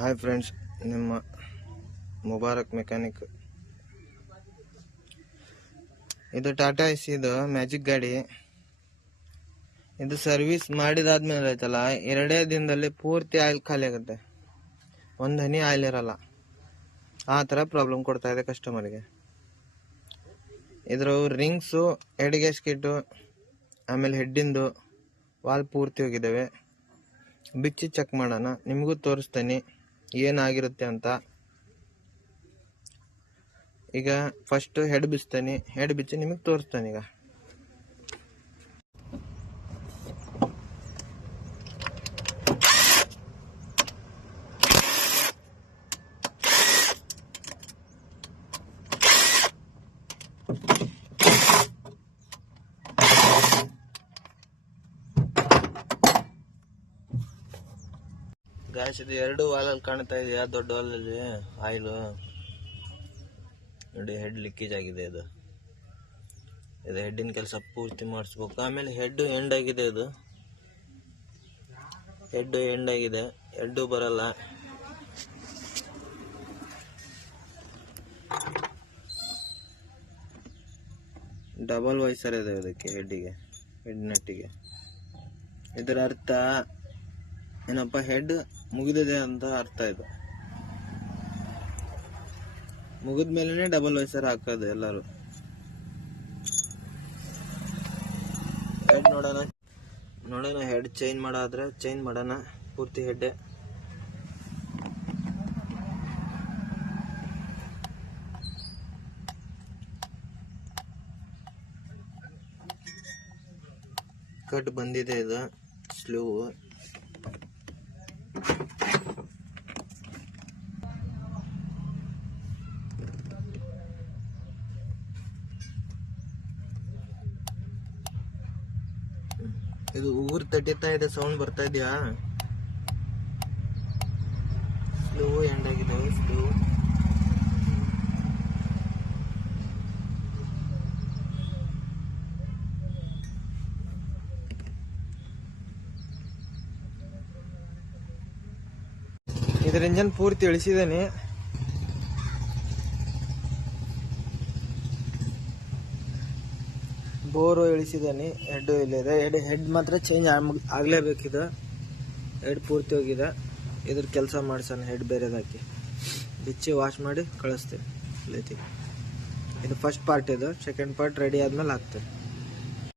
Hi friends, ನಿಮ್ಮ Mubarak mechanic. ಇದು Tata S ಇದು ಮ್ಯಾಜಿಕ್ ಗಾಡಿ. ಇದು ಸರ್ವಿಸ್ ಮಾಡಿದಾದ್ಮೇಲೆ ಆಯ್ತಲ್ಲ, 2 ದಿನದಲ್ಲಿ ಪೂರ್ತಿ ಆಯಿಲ್ ಖಾಲಿ ಆಗುತ್ತೆ. ಒಂದು ಹನಿ ಆಯಿಲ್ ಇರಲ್ಲ. ಆ ಥರ ಪ್ರಾಬ್ಲಮ್ ಕೊಡ್ತಾ ಇದೆ ಕಸ್ಟಮರ್ಗೆ. ಇದ್ರ ರಿಂಗ್ಸು, ಹೆಡ್ ಗ್ಯಾಸ್ಕೆಟು, ಆಮೇಲೆ ಹೆಡ್ಡಿಂದು ವಾಲ್ ಪೂರ್ತಿ ಹೋಗಿದ್ದಾವೆ. ಬಿಚ್ಚಿ ಚೆಕ್ ಮಾಡೋಣ, ನಿಮಗೂ ತೋರಿಸ್ತೇನೆ ಏನಾಗಿರುತ್ತೆ ಅಂತ. ಈಗ ಫಸ್ಟ್ ಹೆಡ್ ಬಿಚ್ತೇನೆ, ಹೆಡ್ ಬಿಚ್ಚಿ ನಿಮಗೆ ತೋರಿಸ್ತೇನೆ. ಈಗ ಗ್ಯಾಸ್ ಇದು 2 ವಾಲಲ್ಲಿ ಕಾಣ್ತಾ ಇದೆಯಾ, ದೊಡ್ಡ ವಾಲಲ್ಲಿ ಆಯಿಲು ನೋಡಿ. ಹೆಡ್ ಲೀಕೇಜ್ ಆಗಿದೆ. ಇದು ಹೆಡ್ಡಿನ ಕೆಲಸ ಪೂರ್ತಿ ಮಾಡಿಸ್ಬೇಕು. ಆಮೇಲೆ ಹೆಡ್ ಎಂಡ್ ಆಗಿದೆ. ಇದು ಹೆಡ್ ಎಂಡ್ ಆಗಿದೆ, ಹೆಡ್ಡು ಬರಲ್ಲ. ಡಬಲ್ ವೈಸರ್ ಇದೆ ಇದಕ್ಕೆ, ಹೆಡ್ಡಿಗೆ, ಹೆಡ್ ನಟ್ಟಿಗೆ. ಇದರ ಅರ್ಥ ಏನಪ್ಪ, ಹೆಡ್ ಮುಗಿದಿದೆ ಅಂತ ಅರ್ಥ. ಇದು ಮುಗಿದ ಮೇಲೆನೆ ಡಬಲ್ ವೈಸರ್ ಹಾಕೋದು ಎಲ್ಲರೂ. ಹೆಡ್ ನೋಡೋಣ ಹೆಡ್ ಚೇಂಜ್ ಮಾಡೋದ್ರೆ ಚೇಂಜ್ ಮಾಡೋಣ. ಪೂರ್ತಿ ಹೆಡ್ ಕಟ್ ಬಂದಿದೆ. ಇದು ಸ್ಲೋ. ಇದು ಉಗುರು ತಟ್ಟಿತಾ ಇದೆ, ಸೌಂಡ್ ಬರ್ತಾ ಇದೆಯಾ? ಸ್ಲೋ ಎಂಡ್ ಆಗಿದೆ. ಸ್ಲೋ ಇದರ ಇಂಜನ್ ಪೂರ್ತಿ ಇಳಿಸಿದ್ದೇನೆ. ಬೋರು ಇಳಿಸಿದ್ದಾನೆ, ಹೆಡ್ ಇಲ್ಲಿದೆ. ಹೆಡ್ ಮಾತ್ರ ಚೇಂಜ್ ಆಗಲೇಬೇಕಿದೆ. ಹೆಡ್ ಪೂರ್ತಿ ಹೋಗಿದೆ. ಇದ್ರ ಕೆಲಸ ಮಾಡ್ಸೋಣ. ಹೆಡ್ ಬೇರೆದಾಕಿ ಬಿಚ್ಚಿ ವಾಶ್ ಮಾಡಿ ಕಳಿಸ್ತೀನಿ. ಇದು ಫಸ್ಟ್ ಪಾರ್ಟ್. ಇದು ಸೆಕೆಂಡ್ ಪಾರ್ಟ್ ರೆಡಿ ಆದ್ಮೇಲೆ ಹಾಕ್ತೇನೆ.